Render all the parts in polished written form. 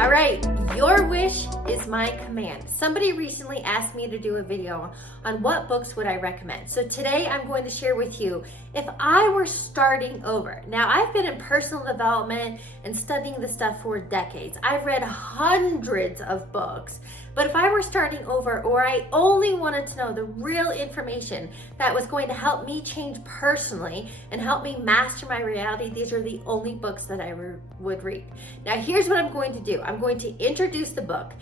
All right, your wish is my command. Somebody recently asked me to do a video on what books would I recommend. So today I'm going to share with you if I were starting over. Now, I've been in personal development and studying this stuff for decades. I've read hundreds of books, but if I were starting over, or I only wanted to know the real information that was going to help me change personally and help me master my reality, these are the only books that I would read. Now, here's what I'm going to do. I'm going to introduce the book,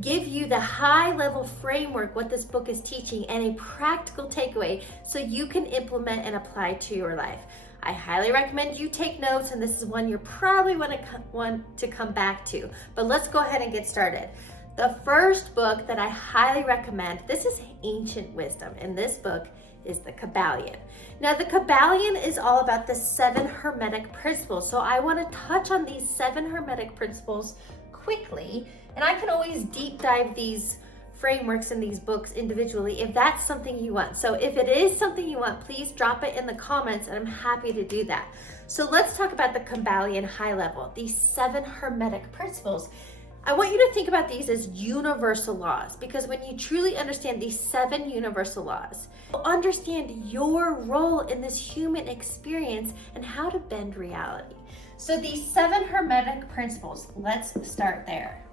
give you the high-level framework, what this book is teaching, and a practical takeaway so you can implement and apply to your life. I highly recommend you take notes, and this is one you're probably want to come back to. But let's go ahead and get started. The first book that I highly recommend, this is ancient wisdom, and this book is the Kybalion. Now, the Kybalion is all about the 7 hermetic principles. So I want to touch on these 7 hermetic principles quickly, and I can always deep dive these frameworks in these books individually if that's something you want. So if it is something you want, please drop it in the comments and I'm happy to do that. So let's talk about the Kybalion high level, these 7 hermetic principles. I want you to think about these as universal laws, because when you truly understand these 7 universal laws, you'll understand your role in this human experience and how to bend reality. So these 7 hermetic principles, let's start there.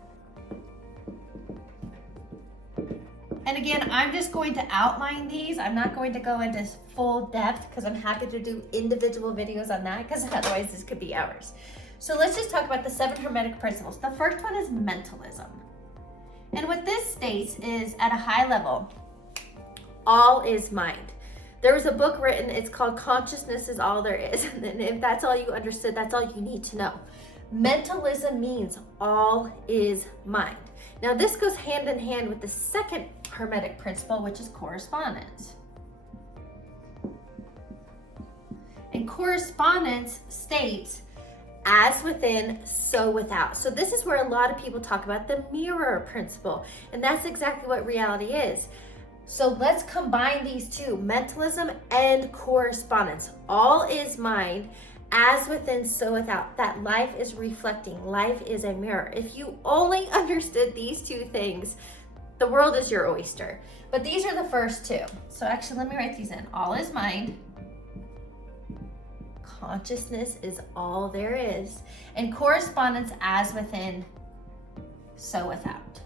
And again, I'm just going to outline these. I'm not going to go into full depth because I'm happy to do individual videos on that, because otherwise this could be hours. So let's just talk about the 7 hermetic principles. The first one is mentalism. And what this states is, at a high level, all is mind. There was a book written, it's called Consciousness is All There Is. And if that's all you understood, that's all you need to know. Mentalism means all is mind. Now, this goes hand in hand with the second hermetic principle, which is correspondence. And correspondence states, as within, so without. So this is where a lot of people talk about the mirror principle, and that's exactly what reality is. So let's combine these two, mentalism and correspondence. All is mind, as within, so without. That life is reflecting. Life is a mirror. If you only understood these two things, the world is your oyster. But these are the first two. So actually, let me write these in. All is mind. Consciousness is all there is. And correspondence, as within, so without.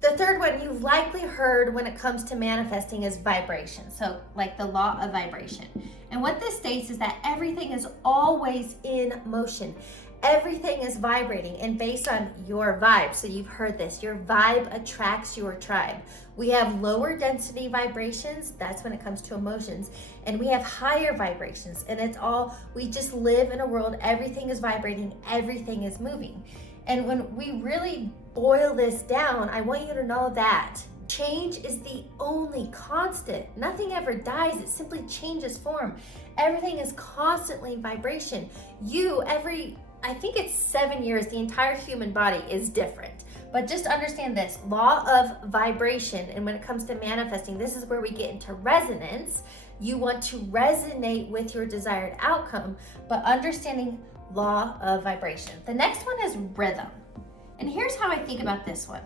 The third one you've likely heard when it comes to manifesting is vibration. So like the law of vibration. And what this states is that everything is always in motion. Everything is vibrating and based on your vibe. So you've heard this, your vibe attracts your tribe. We have lower density vibrations, that's when it comes to emotions, and we have higher vibrations, and it's all, we just live in a world, everything is vibrating, everything is moving. And when we really boil this down, I want you to know that change is the only constant. Nothing ever dies, it simply changes form. Everything is constantly in vibration. I think it's 7 years, the entire human body is different. But just understand this, law of vibration, and when it comes to manifesting, this is where we get into resonance. You want to resonate with your desired outcome, but understanding law of vibration. The next one is rhythm. And here's how I think about this one.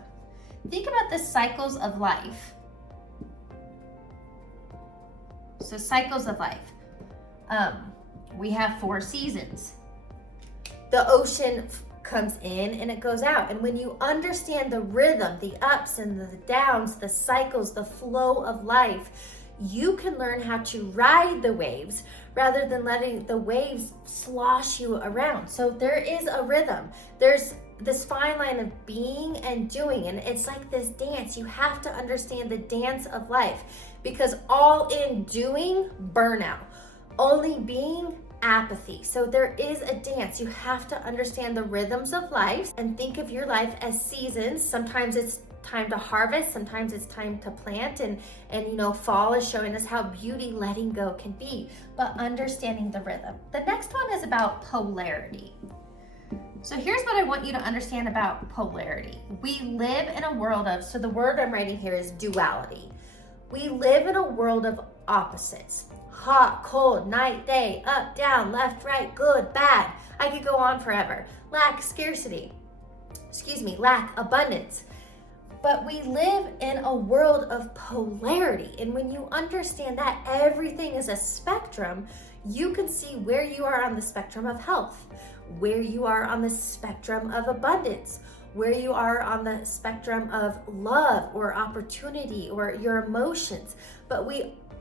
Think about the cycles of life. So cycles of life. We have 4 seasons. The ocean comes in and it goes out. And when you understand the rhythm, the ups and the downs, the cycles, the flow of life, you can learn how to ride the waves rather than letting the waves slosh you around. So there is a rhythm. There's this fine line of being and doing, and it's like this dance. You have to understand the dance of life, because all in doing, burnout. Only being, apathy. So there is a dance. You have to understand the rhythms of life and think of your life as seasons. Sometimes it's time to harvest, sometimes it's time to plant, and fall is showing us how beauty letting go can be, but understanding the rhythm. The next one is about polarity. So here's what I want you to understand about polarity. We live in a world of, so the word I'm writing here is duality. We live in a world of opposites. Hot, cold, night, day, up, down, left, right, good, bad. I could go on forever. Lack, scarcity. Lack, abundance. But we live in a world of polarity. And when you understand that everything is a spectrum, you can see where you are on the spectrum of health, where you are on the spectrum of abundance, where you are on the spectrum of love or opportunity or your emotions. But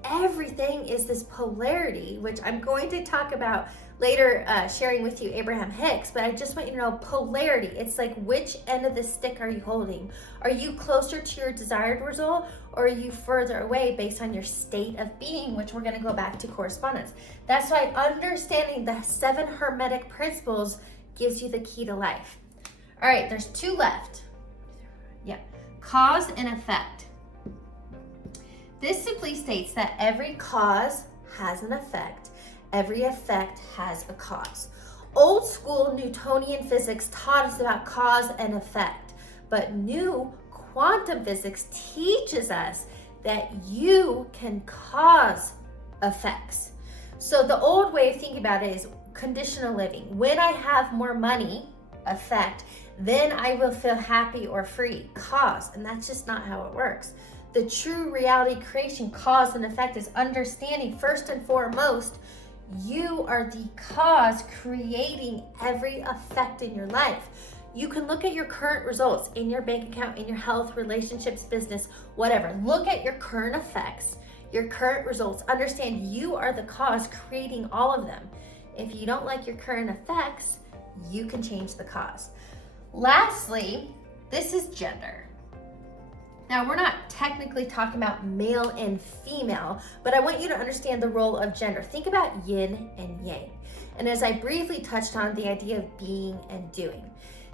everything is this polarity, which I'm going to talk about later, sharing with you Abraham Hicks, but I just want you to know polarity. It's like, which end of the stick are you holding? Are you closer to your desired result, or are you further away based on your state of being, which we're gonna go back to correspondence. That's why understanding the 7 Hermetic principles gives you the key to life. All right, there's 2 left. Yeah, cause and effect. This simply states that every cause has an effect. Every effect has a cause. Old school Newtonian physics taught us about cause and effect, but new quantum physics teaches us that you can cause effects. So the old way of thinking about it is conditional living. When I have more money, effect, then I will feel happy or free, cause, and that's just not how it works. The true reality creation, cause and effect, is understanding first and foremost, you are the cause creating every effect in your life. You can look at your current results in your bank account, in your health, relationships, business, whatever. Look at your current effects, your current results. Understand you are the cause creating all of them. If you don't like your current effects, you can change the cause. Lastly, this is gender. Now, we're not technically talking about male and female, but I want you to understand the role of gender. Think about yin and yang. And as I briefly touched on, the idea of being and doing.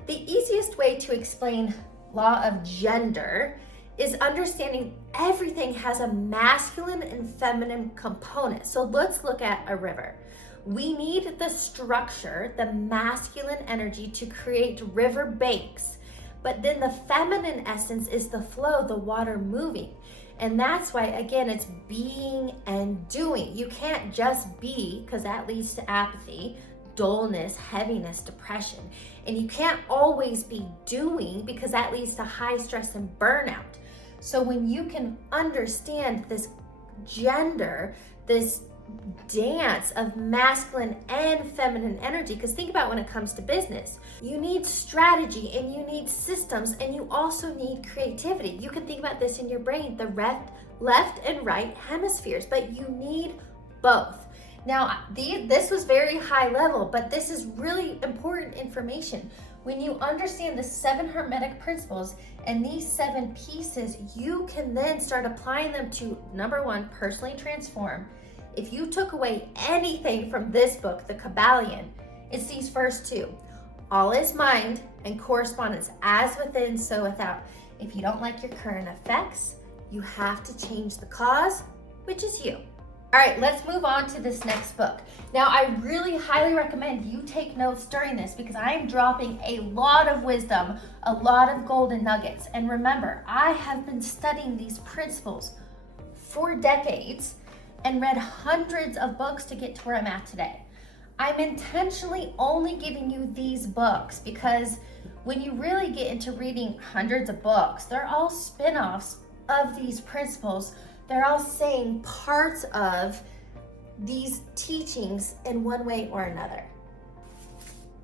The easiest way to explain law of gender is understanding everything has a masculine and feminine component. So let's look at a river. We need the structure, the masculine energy, to create river banks. But then the feminine essence is the flow, the water moving. And that's why, again, it's being and doing. You can't just be, because that leads to apathy, dullness, heaviness, depression. And you can't always be doing, because that leads to high stress and burnout. So when you can understand this gender, this dance of masculine and feminine energy, because think about when it comes to business, you need strategy and you need systems and you also need creativity. You can think about this in your brain, the left and right hemispheres, but you need both. Now, this was very high level, but this is really important information. When you understand the 7 Hermetic principles and these 7 pieces, you can then start applying them to, number 1, personally transform. If you took away anything from this book, the Kybalion, it's these first 2. All is mind and correspondence, as within, so without. If you don't like your current effects, you have to change the cause, which is you. All right, let's move on to this next book. Now, I really highly recommend you take notes during this because I am dropping a lot of wisdom, a lot of golden nuggets. And remember, I have been studying these principles for decades and read hundreds of books to get to where I'm at today. I'm intentionally only giving you these books because when you really get into reading hundreds of books, they're all spin-offs of these principles. They're all saying parts of these teachings in one way or another.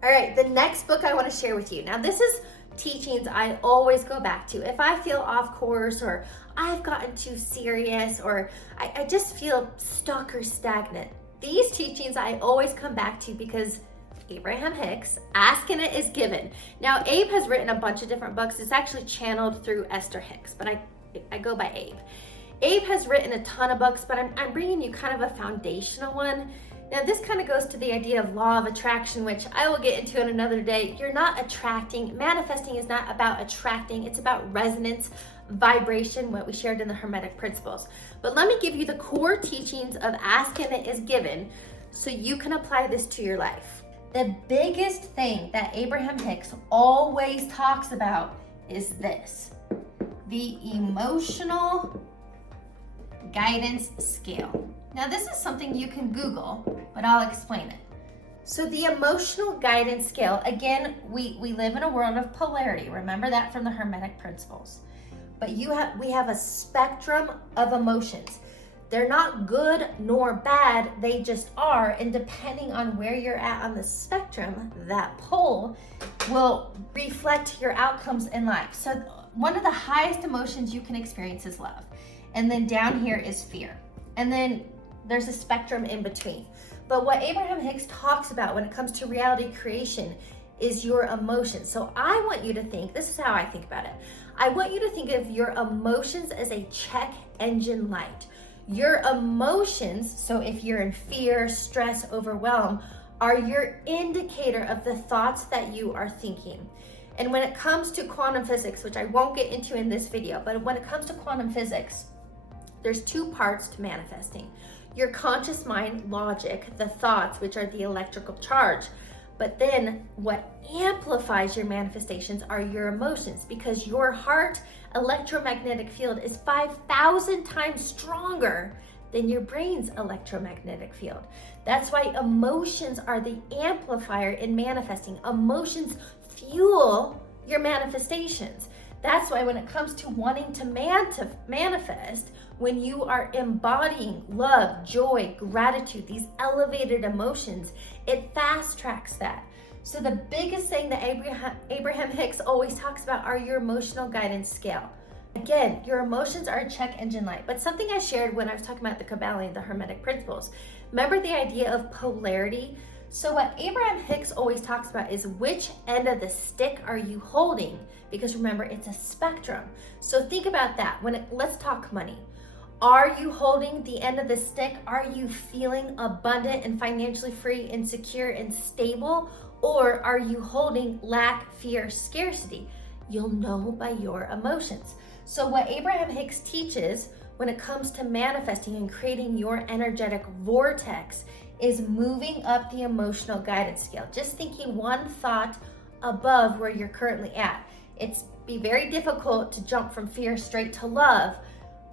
All right, the next book I want to share with you. Now, this is teachings I always go back to. If I feel off course or I've gotten too serious or I just feel stuck or stagnant, these teachings I always come back to because Abraham Hicks, Ask and It Is Given. Now, Abe has written a bunch of different books. It's actually channeled through Esther Hicks, but I go by Abe. Abe has written a ton of books, but I'm bringing you kind of a foundational one. Now, this kind of goes to the idea of law of attraction, which I will get into in another day. You're not attracting. Manifesting is not about attracting. It's about resonance, vibration, what we shared in the Hermetic principles. But let me give you the core teachings of Ask and It Is Given so you can apply this to your life. The biggest thing that Abraham Hicks always talks about is this: the emotional guidance scale. Now this is something you can Google, but I'll explain it. So the emotional guidance scale, again, we live in a world of polarity. Remember that from the Hermetic principles. But we have a spectrum of emotions. They're not good nor bad, they just are. And depending on where you're at on the spectrum, that pole will reflect your outcomes in life. So one of the highest emotions you can experience is love. And then down here is fear. And then there's a spectrum in between. But what Abraham Hicks talks about when it comes to reality creation is your emotions. So I want you to think, this is how I think about it. I want you to think of your emotions as a check engine light. Your emotions, so if you're in fear, stress, overwhelm, are your indicator of the thoughts that you are thinking. And when it comes to quantum physics, which I won't get into in this video, but when it comes to quantum physics, there's two parts to manifesting. Your conscious mind logic, the thoughts, which are the electrical charge. But then what amplifies your manifestations are your emotions, because your heart electromagnetic field is 5,000 times stronger than your brain's electromagnetic field. That's why emotions are the amplifier in manifesting. Emotions fuel your manifestations. That's why when it comes to wanting to manifest, when you are embodying love, joy, gratitude, these elevated emotions, it fast tracks that. So the biggest thing that Abraham Hicks always talks about are your emotional guidance scale. Again, your emotions are a check engine light, but something I shared when I was talking about the Kybalion, the Hermetic principles. Remember the idea of polarity? So what Abraham Hicks always talks about is which end of the stick are you holding? Because remember, it's a spectrum. So think about that. Let's talk money. Are you holding the end of the stick? Are you feeling abundant and financially free and secure and stable? Or are you holding lack, fear, scarcity? You'll know by your emotions. So what Abraham Hicks teaches when it comes to manifesting and creating your energetic vortex is moving up the emotional guidance scale. Just thinking one thought above where you're currently at. It's be very difficult to jump from fear straight to love,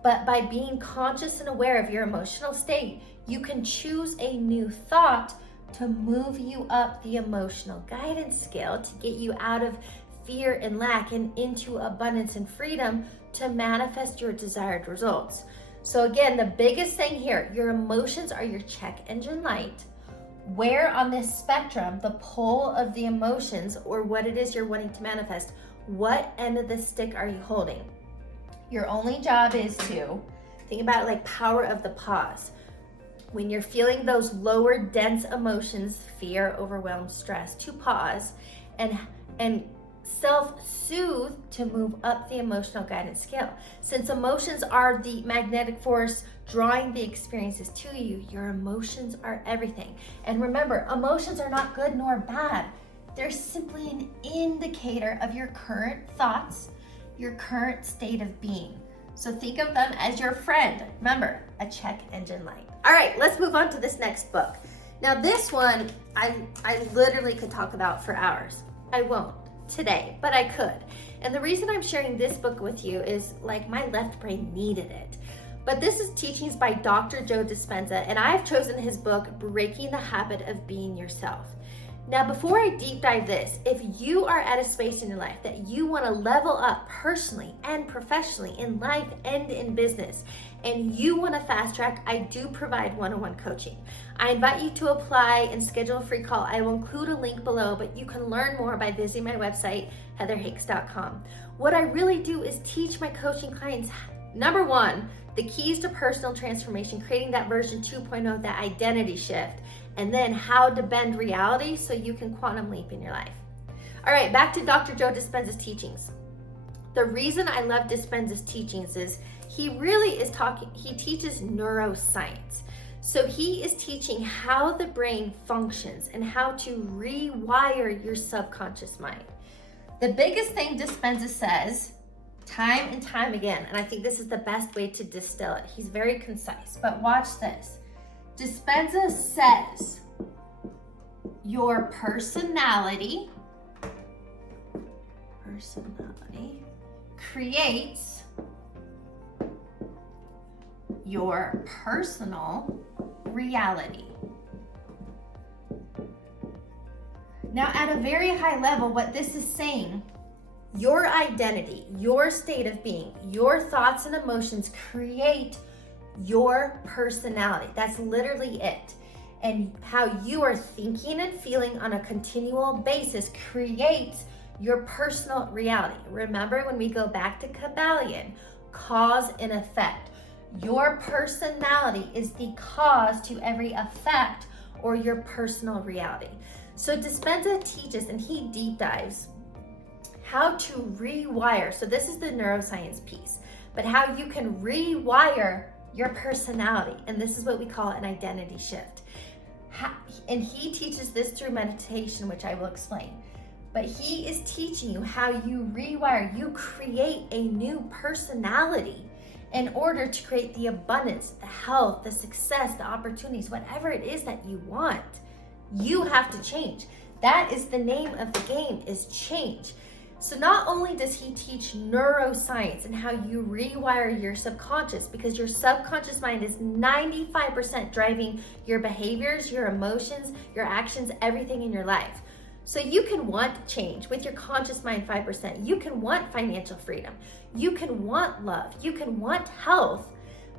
but by being conscious and aware of your emotional state, you can choose a new thought to move you up the emotional guidance scale to get you out of fear and lack and into abundance and freedom to manifest your desired results. So again, the biggest thing here, your emotions are your check engine light. Where on this spectrum, the pole of the emotions or what it is you're wanting to manifest, what end of the stick are you holding? Your only job is to think about it like power of the pause. When you're feeling those lower dense emotions, fear, overwhelm, stress, to pause and self-soothe to move up the emotional guidance scale. Since emotions are the magnetic force drawing the experiences to you, your emotions are everything. And remember, emotions are not good nor bad. They're simply an indicator of your current thoughts, your current state of being. So think of them as your friend. Remember, a check engine light. All right, let's move on to this next book. Now this one, I literally could talk about for hours. I won't today, but I could. And the reason I'm sharing this book with you is like my left brain needed it. But this is teachings by Dr. Joe Dispenza, and I've chosen his book, Breaking the Habit of Being Yourself. Now, before I deep dive this, if you are at a space in your life that you want to level up personally and professionally in life and in business, and you want to fast track, I do provide one-on-one coaching. I invite you to apply and schedule a free call. I will include a link below, but you can learn more by visiting my website, heatherhicks.com. What I really do is teach my coaching clients, number one, the keys to personal transformation, creating that version 2.0, that identity shift, and then how to bend reality so you can quantum leap in your life. All right, back to Dr. Joe Dispenza's teachings. The reason I love Dispenza's teachings is he teaches neuroscience. So he is teaching how the brain functions and how to rewire your subconscious mind. The biggest thing Dispenza says time and time again, and I think this is the best way to distill it. He's very concise, but watch this. Dispenza says your personality creates your personal reality. Now, at a very high level, what this is saying, your identity, your state of being, your thoughts and emotions create your personality. That's literally it. And how you are thinking and feeling on a continual basis creates your personal reality. Remember when we go back to Kybalion, cause and effect. Your personality is the cause to every effect or your personal reality. So Dispenza teaches, and he deep dives, how to rewire. So this is the neuroscience piece, but how you can rewire your personality. And this is what we call an identity shift. And he teaches this through meditation, which I will explain. But he is teaching you how you rewire, you create a new personality in order to create the abundance, the health, the success, the opportunities, whatever it is that you want. You have to change. That is the name of the game, is change. So not only does he teach neuroscience and how you rewire your subconscious, because your subconscious mind is 95% driving your behaviors, your emotions, your actions, everything in your life. So you can want change with your conscious mind 5%. You can want financial freedom. You can want love. You can want health.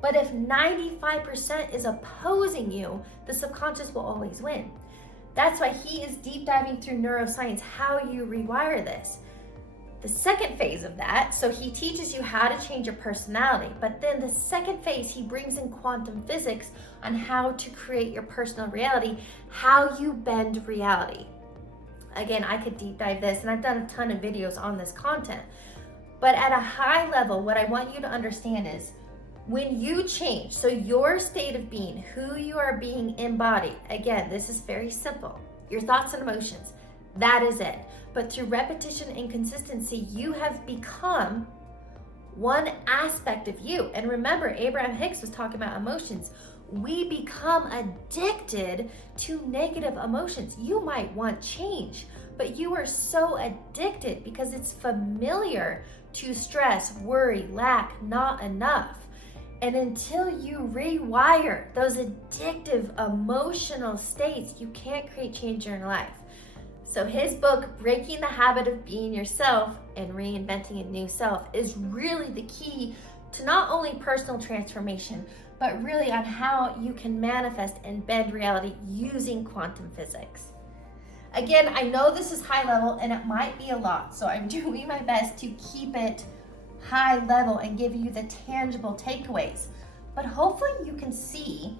But if 95% is opposing you, the subconscious will always win. That's why he is deep diving through neuroscience, how you rewire this. The second phase of that, so he teaches you how to change your personality, but then the second phase, he brings in quantum physics on how to create your personal reality, how you bend reality. Again, I could deep dive this, and I've done a ton of videos on this content, but at a high level, what I want you to understand is when you change, so your state of being, who you are being embodied, again, this is very simple, your thoughts and emotions, that is it. But through repetition and consistency, you have become one aspect of you. And remember, Abraham Hicks was talking about emotions. We become addicted to negative emotions. You might want change, but you are so addicted because it's familiar to stress, worry, lack, not enough. And until you rewire those addictive emotional states, you can't create change in your life. So his book, Breaking the Habit of Being Yourself and Reinventing a New Self, is really the key to not only personal transformation, but really on how you can manifest and bend reality using quantum physics. Again, I know this is high level and it might be a lot, so I'm doing my best to keep it high level and give you the tangible takeaways. But hopefully you can see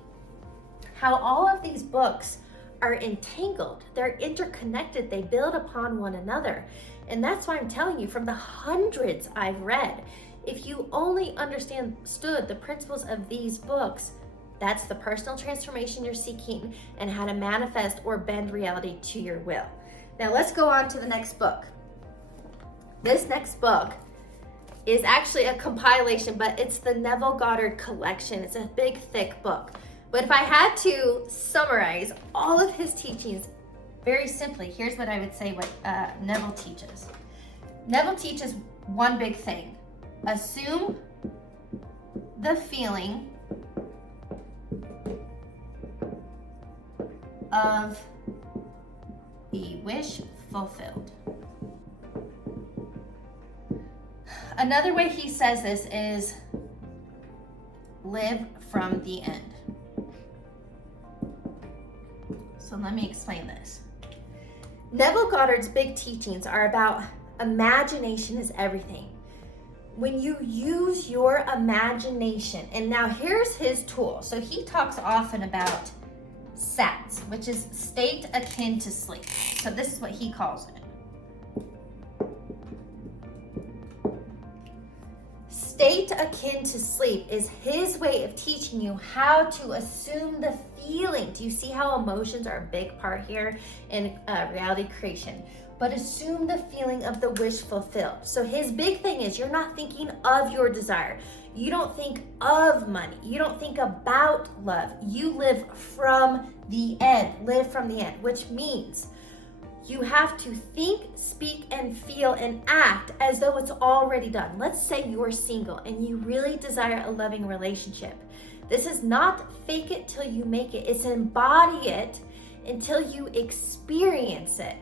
how all of these books are entangled, they're interconnected, they build upon one another. And that's why I'm telling you, from the hundreds I've read, if you only understood the principles of these books, that's the personal transformation you're seeking and how to manifest or bend reality to your will. Now let's go on to the next book. This next book is actually a compilation, but it's the Neville Goddard collection. It's a big, thick book. But if I had to summarize all of his teachings very simply, here's what I would say what Neville teaches. Neville teaches one big thing. Assume the feeling of the wish fulfilled. Another way he says this is live from the end. So let me explain this. Neville Goddard's big teachings are about imagination is everything. When you use your imagination, and now here's his tool. So he talks often about SATs, which is state akin to sleep. So this is what he calls it. State akin to sleep is his way of teaching you how to assume the feeling. Do you see how emotions are a big part here in reality creation? But assume the feeling of the wish fulfilled. So his big thing is you're not thinking of your desire. You don't think of money. You don't think about love. You live from the end. Live from the end, which means you have to think, speak, and feel and act as though it's already done. Let's say you're single and you really desire a loving relationship. This is not fake it till you make it. It's embody it until you experience it.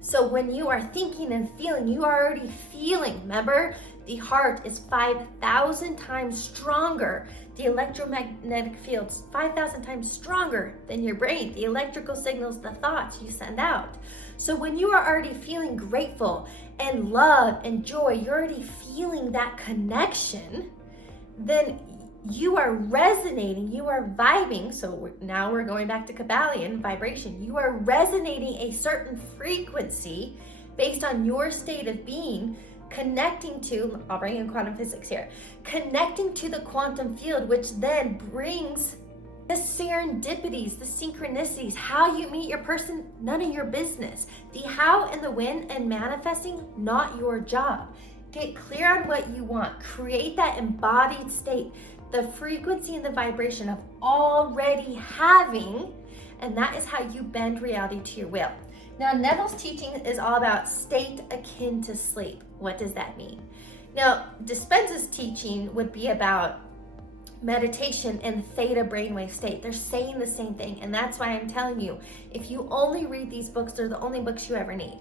So when you are thinking and feeling, you are already feeling. Remember, the heart is 5,000 times stronger. The electromagnetic field's 5,000 times stronger than your brain. The electrical signals, the thoughts you send out. So when you are already feeling grateful and love and joy, you're already feeling that connection, then you are resonating, you are vibing. So now we're going back to Kybalion, vibration. You are resonating a certain frequency based on your state of being, connecting to, I'll bring in quantum physics here, connecting to the quantum field, which then brings the serendipities, the synchronicities. How you meet your person, none of your business. The how and the when and manifesting, not your job. Get clear on what you want. Create that embodied state, the frequency and the vibration of already having, and that is how you bend reality to your will. Now, Neville's teaching is all about state akin to sleep. What does that mean? Now, Dispenza's teaching would be about meditation and theta brainwave state. They're saying the same thing, and that's why I'm telling you, if you only read these books, they're the only books you ever need.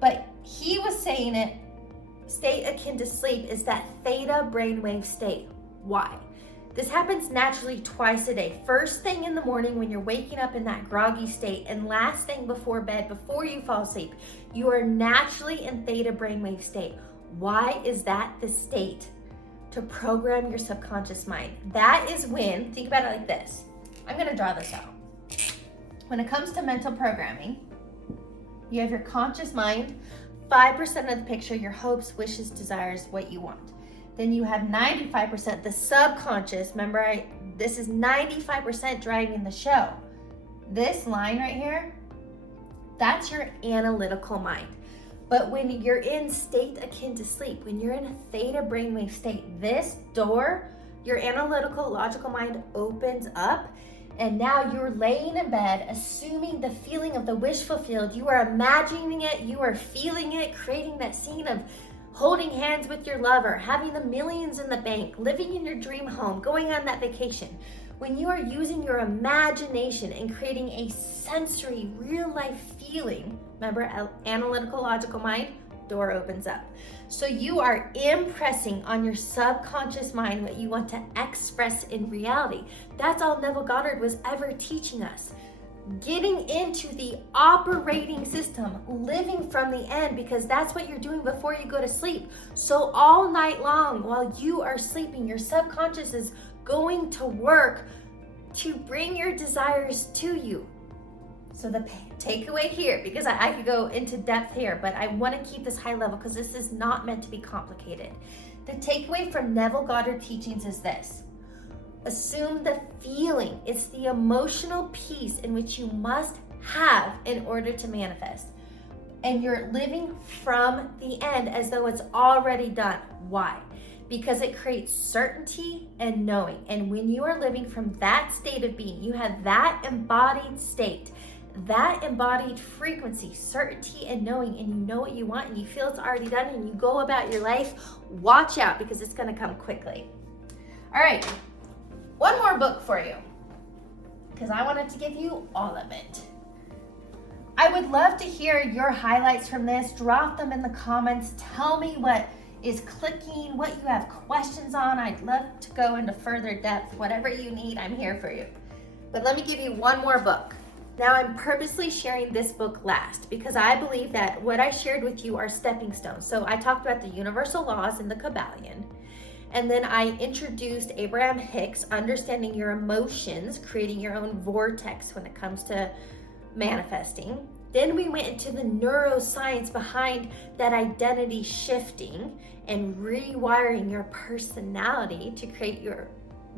But he was saying it, state akin to sleep is that theta brainwave state. Why? This happens naturally twice a day. First thing in the morning when you're waking up in that groggy state, and last thing before bed, before you fall asleep, you are naturally in theta brainwave state. Why is that the state? To program your subconscious mind. That is when, think about it like this. I'm gonna draw this out. When it comes to mental programming, you have your conscious mind, 5% of the picture, your hopes, wishes, desires, what you want. Then you have 95%, the subconscious. Remember, this is 95% driving the show. This line right here, that's your analytical mind. But when you're in state akin to sleep, when you're in a theta brainwave state, this door, your analytical, logical mind opens up, and now you're laying in bed, assuming the feeling of the wish fulfilled. You are imagining it, you are feeling it, creating that scene of holding hands with your lover, having the millions in the bank, living in your dream home, going on that vacation. When you are using your imagination and creating a sensory, real life feeling, remember, analytical, logical mind, door opens up. So you are impressing on your subconscious mind what you want to express in reality. That's all Neville Goddard was ever teaching us. Getting into the operating system, living from the end, because that's what you're doing before you go to sleep. So all night long while you are sleeping, your subconscious is going to work to bring your desires to you. So the takeaway here, because I could go into depth here, but I want to keep this high level because this is not meant to be complicated. The takeaway from Neville Goddard teachings is this. Assume the feeling. It's the emotional piece in which you must have in order to manifest. And you're living from the end as though it's already done. Why? Because it creates certainty and knowing. And when you are living from that state of being, you have that embodied state, that embodied frequency, certainty and knowing, and you know what you want and you feel it's already done and you go about your life, watch out because it's going to come quickly. All right. One more book for you, because I wanted to give you all of it. I would love to hear your highlights from this. Drop them in the comments. Tell me what is clicking, what you have questions on. I'd love to go into further depth. Whatever you need, I'm here for you. But let me give you one more book. Now, I'm purposely sharing this book last because I believe that what I shared with you are stepping stones. So I talked about the universal laws in the Kybalion. And then I introduced Abraham Hicks, understanding your emotions, creating your own vortex when it comes to manifesting. Then we went into the neuroscience behind that identity shifting and rewiring your personality to create your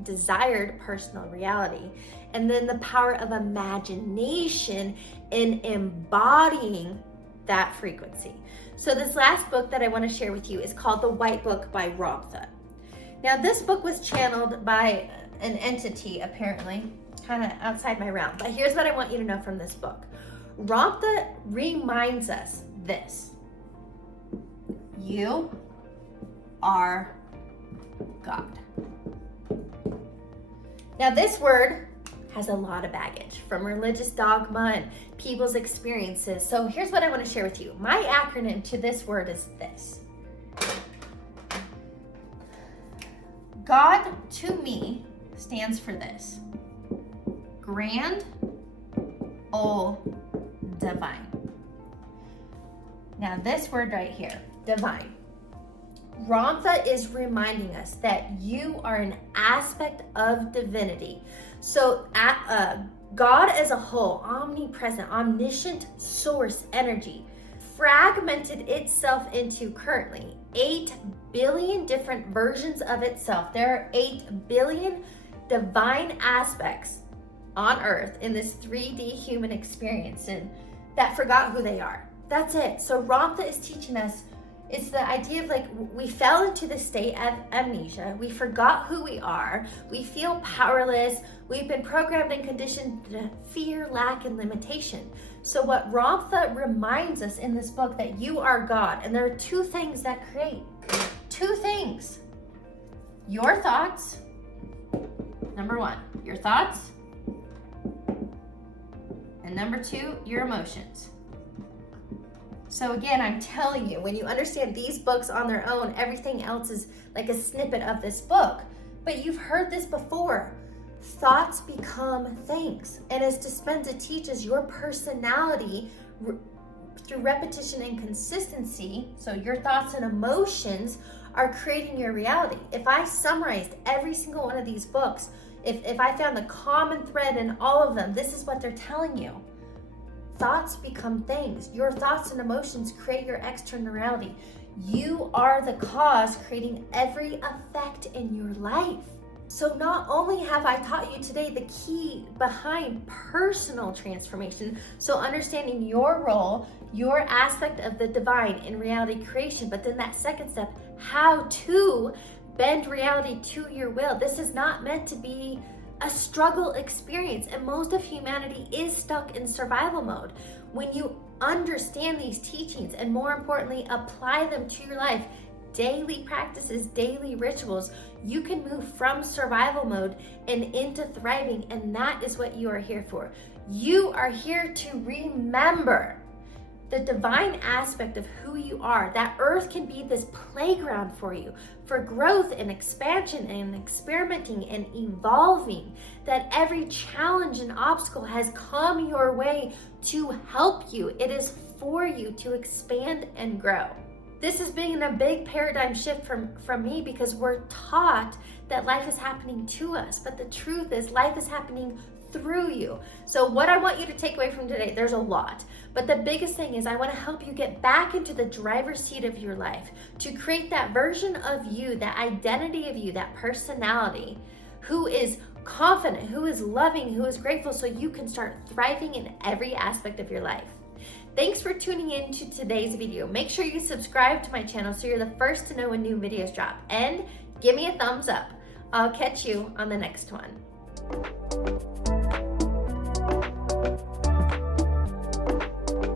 desired personal reality. And then the power of imagination in embodying that frequency. So this last book that I want to share with you is called The White Book by Ramtha. Now, this book was channeled by an entity, apparently, kind of outside my realm. But here's what I want you to know from this book. Ramtha reminds us this. You are God. Now, this word has a lot of baggage from religious dogma and people's experiences. So here's what I want to share with you. My acronym to this word is this. God, to me, stands for this: grand, old, divine. Now, this word right here, divine. Ramtha is reminding us that you are an aspect of divinity. So God as a whole, omnipresent, omniscient source energy, fragmented itself into currently 8 billion different versions of itself. There are 8 billion divine aspects on earth in this 3D human experience, and that forgot who they are. That's it. So Ramtha is teaching us, it's the idea of like, we fell into the state of amnesia. We forgot who we are. We feel powerless. We've been programmed and conditioned to fear, lack, and limitation. So what Ramtha reminds us in this book, that you are God. And there are 2 things that create. 2 things. Your thoughts. Number 1, your thoughts. And number 2, your emotions. So again, I'm telling you, when you understand these books on their own, everything else is like a snippet of this book. But you've heard this before. Thoughts become things. And as Dispenza teaches, your personality through repetition and consistency, so your thoughts and emotions are creating your reality. If I summarized every single one of these books, if I found the common thread in all of them, this is what they're telling you. Thoughts become things. Your thoughts and emotions create your external reality. You are the cause creating every effect in your life. So not only have I taught you today the key behind personal transformation, so understanding your role, your aspect of the divine in reality creation, but then that second step, how to bend reality to your will. This is not meant to be a struggle experience, and most of humanity is stuck in survival mode. When you understand these teachings and, more importantly, apply them to your life, daily practices, daily rituals, you can move from survival mode and into thriving, and that is what you are here for. You are here to remember the divine aspect of who you are. That earth can be this playground for you, for growth and expansion and experimenting and evolving. That every challenge and obstacle has come your way to help you. It is for you to expand and grow. This has been a big paradigm shift from me, because we're taught that life is happening to us, but the truth is life is happening through you. So what I want you to take away from today, there's a lot, but the biggest thing is I want to help you get back into the driver's seat of your life, to create that version of you, that identity of you, that personality, who is confident, who is loving, who is grateful, so you can start thriving in every aspect of your life. Thanks for tuning in to today's video. Make sure you subscribe to my channel so you're the first to know when new videos drop, and give me a thumbs up. I'll catch you on the next one.